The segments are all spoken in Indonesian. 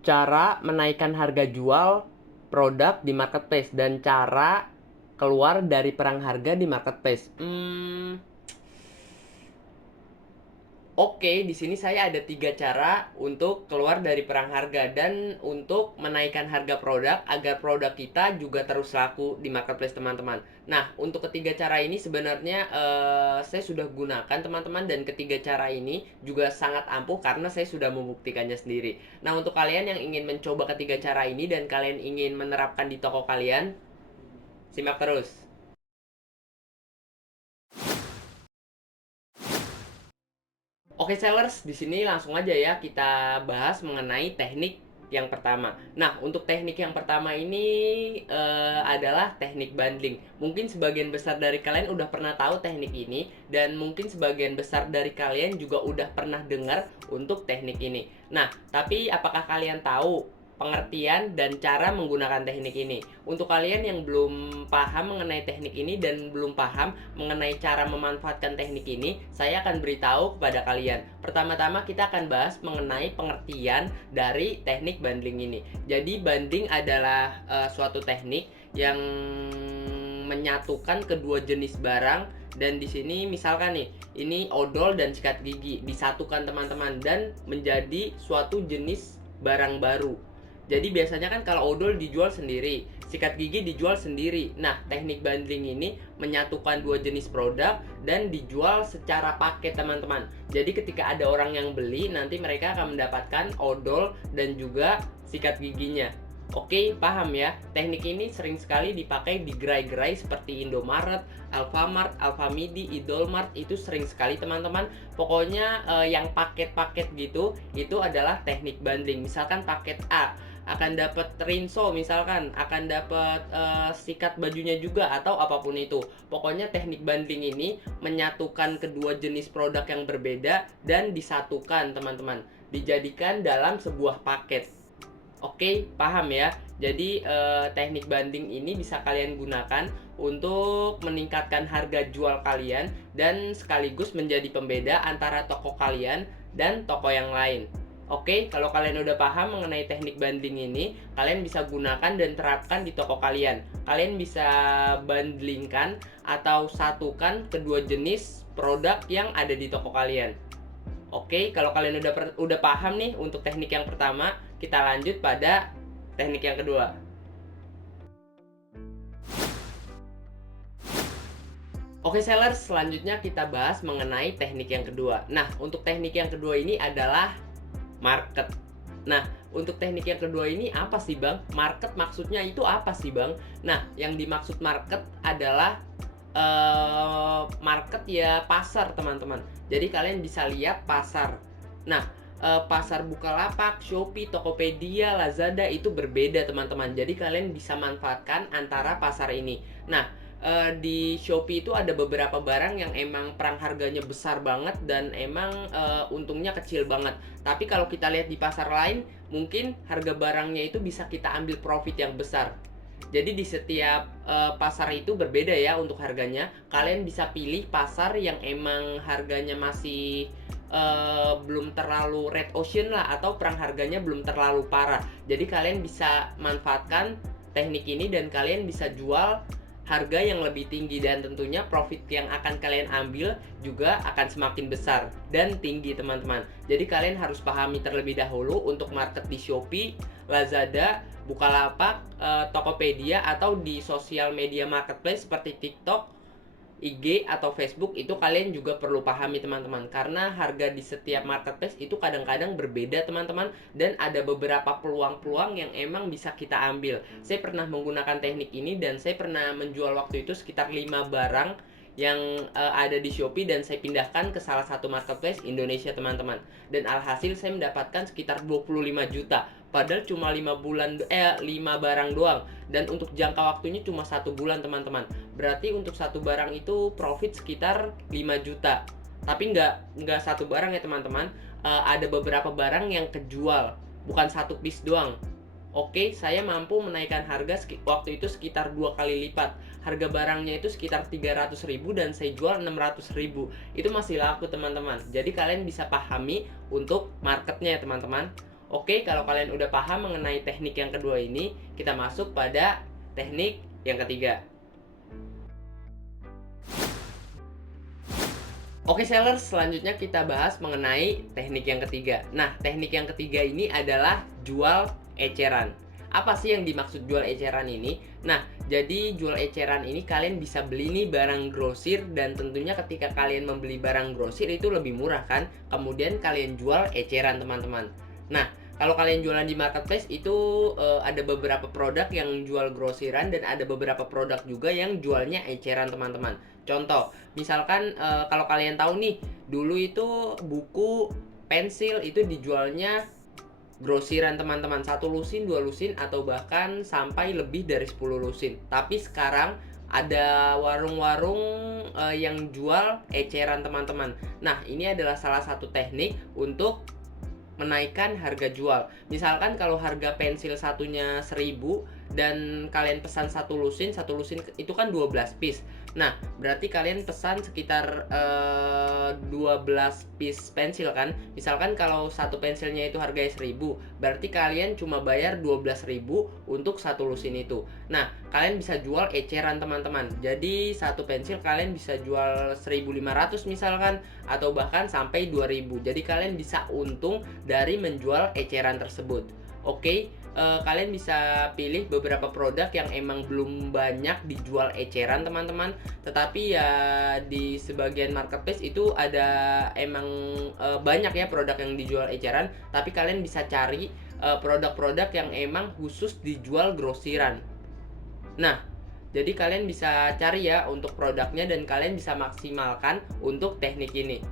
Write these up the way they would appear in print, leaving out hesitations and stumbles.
Cara menaikkan harga jual produk di marketplace dan cara keluar dari perang harga di marketplace. Oke, di sini saya ada 3 cara untuk keluar dari perang harga dan untuk menaikkan harga produk agar produk kita juga terus laku di marketplace teman-teman. Nah, untuk ketiga cara ini sebenarnya saya sudah gunakan teman-teman, dan ketiga cara ini juga sangat ampuh karena saya sudah membuktikannya sendiri. Nah, untuk kalian yang ingin mencoba ketiga cara ini dan kalian ingin menerapkan di toko kalian, simak terus. Oke sellers, di sini langsung aja ya kita bahas mengenai teknik yang pertama. Nah, untuk teknik yang pertama ini adalah teknik bundling. Mungkin sebagian besar dari kalian udah pernah tahu teknik ini, dan mungkin sebagian besar dari kalian juga udah pernah dengar untuk teknik ini. Nah, tapi apakah kalian tahu pengertian dan cara menggunakan teknik ini? Untuk kalian yang belum paham mengenai teknik ini dan belum paham mengenai cara memanfaatkan teknik ini, saya akan beritahu kepada kalian. Pertama-tama kita akan bahas mengenai pengertian dari teknik bundling ini. Jadi bundling adalah suatu teknik yang menyatukan kedua jenis barang, dan di sini misalkan nih, ini odol dan sikat gigi disatukan teman-teman dan menjadi suatu jenis barang baru. Jadi biasanya kan kalau odol dijual sendiri, sikat gigi dijual sendiri. Nah, teknik bundling ini menyatukan dua jenis produk dan dijual secara paket teman-teman. Jadi ketika ada orang yang beli, nanti mereka akan mendapatkan odol dan juga sikat giginya. Oke, paham ya? Teknik ini sering sekali dipakai di gerai-gerai seperti Indomaret, Alfamart, Alfamidi, Idolmart, itu sering sekali teman-teman. Pokoknya yang paket-paket gitu, itu adalah teknik bundling. Misalkan paket A akan dapat rinso, misalkan akan dapat sikat bajunya juga, atau apapun itu. Pokoknya teknik bundling ini menyatukan kedua jenis produk yang berbeda dan disatukan teman-teman, dijadikan dalam sebuah paket. Oke, paham ya. Jadi teknik banding ini bisa kalian gunakan untuk meningkatkan harga jual kalian dan sekaligus menjadi pembeda antara toko kalian dan toko yang lain. Oke, kalau kalian udah paham mengenai teknik bundling ini, kalian bisa gunakan dan terapkan di toko kalian. Kalian bisa bundlingkan atau satukan kedua jenis produk yang ada di toko kalian. Oke, kalau kalian udah paham nih untuk teknik yang pertama, kita lanjut pada teknik yang kedua. Oke sellers, selanjutnya kita bahas mengenai teknik yang kedua. Nah, untuk teknik yang kedua ini adalah market. Nah, untuk teknik yang kedua ini apa sih Bang? Market maksudnya itu apa sih Bang? Nah, yang dimaksud market adalah market ya pasar teman-teman. Jadi kalian bisa lihat pasar. Nah, pasar Bukalapak, Shopee, Tokopedia, Lazada itu berbeda teman-teman. Jadi kalian bisa manfaatkan antara pasar ini. Nah, di Shopee itu ada beberapa barang yang emang perang harganya besar banget dan emang untungnya kecil banget. Tapi kalau kita lihat di pasar lain, mungkin harga barangnya itu bisa kita ambil profit yang besar. Jadi di setiap pasar itu berbeda ya untuk harganya. Kalian bisa pilih pasar yang emang harganya masih belum terlalu red ocean lah, atau perang harganya belum terlalu parah. Jadi kalian bisa manfaatkan teknik ini dan kalian bisa jual harga yang lebih tinggi, dan tentunya profit yang akan kalian ambil juga akan semakin besar dan tinggi teman-teman. Jadi kalian harus pahami terlebih dahulu untuk market di Shopee, Lazada, Bukalapak, Tokopedia, atau di sosial media marketplace seperti TikTok, IG atau Facebook. Itu kalian juga perlu pahami teman-teman, karena harga di setiap marketplace itu kadang-kadang berbeda teman-teman, dan ada beberapa peluang-peluang yang emang bisa kita ambil. Saya pernah menggunakan teknik ini dan saya pernah menjual waktu itu sekitar 5 barang yang ada di Shopee, dan saya pindahkan ke salah satu marketplace Indonesia teman-teman, dan alhasil saya mendapatkan sekitar 25 juta, padahal cuma 5 barang doang, dan untuk jangka waktunya cuma 1 bulan teman-teman. Berarti untuk satu barang itu profit sekitar 5 juta. Tapi nggak satu barang ya teman-teman. Ada beberapa barang yang kejual, bukan satu piece doang. Oke, saya mampu menaikkan harga waktu itu sekitar 2 kali lipat. Harga barangnya itu sekitar 300.000 dan saya jual 600.000. Itu masih laku teman-teman. Jadi kalian bisa pahami untuk marketnya ya teman-teman. Oke, kalau kalian udah paham mengenai teknik yang kedua ini, kita masuk pada teknik yang ketiga. Oke sellers, selanjutnya kita bahas mengenai teknik yang ketiga. Nah, teknik yang ketiga ini adalah jual eceran. Apa sih yang dimaksud jual eceran ini? Nah, jadi jual eceran ini kalian bisa beli nih barang grosir, dan tentunya ketika kalian membeli barang grosir itu lebih murah kan? Kemudian kalian jual eceran teman-teman. Nah, kalau kalian jualan di marketplace itu ada beberapa produk yang jual grosiran dan ada beberapa produk juga yang jualnya eceran teman-teman. Contoh, misalkan kalau kalian tahu nih, dulu itu buku, pensil itu dijualnya grosiran teman-teman, satu lusin, dua lusin, atau bahkan sampai lebih dari 10 lusin. Tapi sekarang ada warung-warung yang jual eceran teman-teman. Nah, ini adalah salah satu teknik untuk menaikkan harga jual. Misalkan kalau harga pensil satunya 1000 dan kalian pesan satu lusin itu kan 12 piece. Nah, berarti kalian pesan sekitar 12 piece pensil kan. Misalkan kalau satu pensilnya itu harganya 1000, berarti kalian cuma bayar 12.000 untuk satu lusin itu. Nah, kalian bisa jual eceran teman-teman. Jadi satu pensil kalian bisa jual 1.500 misalkan, atau bahkan sampai 2.000. Jadi kalian bisa untung dari menjual eceran tersebut. Oke, kalian bisa pilih beberapa produk yang emang belum banyak dijual eceran teman-teman, tetapi ya di sebagian marketplace itu ada emang banyak ya produk yang dijual eceran, tapi kalian bisa cari produk-produk yang emang khusus dijual grosiran. Nah, jadi kalian bisa cari ya untuk produknya dan kalian bisa maksimalkan untuk teknik ini.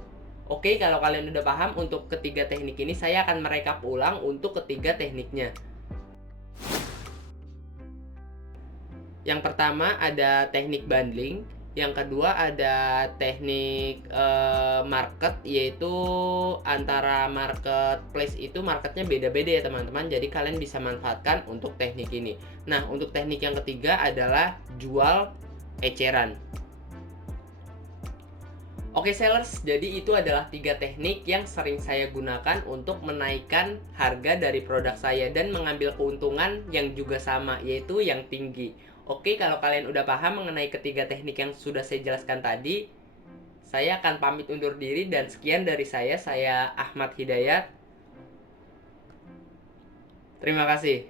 Oke, kalau kalian udah paham untuk ketiga teknik ini, saya akan merekap ulang untuk ketiga tekniknya. Yang pertama ada teknik bundling, yang kedua ada teknik market, yaitu antara marketplace itu marketnya beda-beda ya teman-teman. Jadi kalian bisa manfaatkan untuk teknik ini. Nah, untuk teknik yang ketiga adalah jual eceran. Oke sellers, jadi itu adalah tiga teknik yang sering saya gunakan untuk menaikkan harga dari produk saya dan mengambil keuntungan yang juga sama, yaitu yang tinggi. Oke, kalau kalian udah paham mengenai ketiga teknik yang sudah saya jelaskan tadi, saya akan pamit undur diri dan sekian dari saya Ahmad Hidayat. Terima kasih.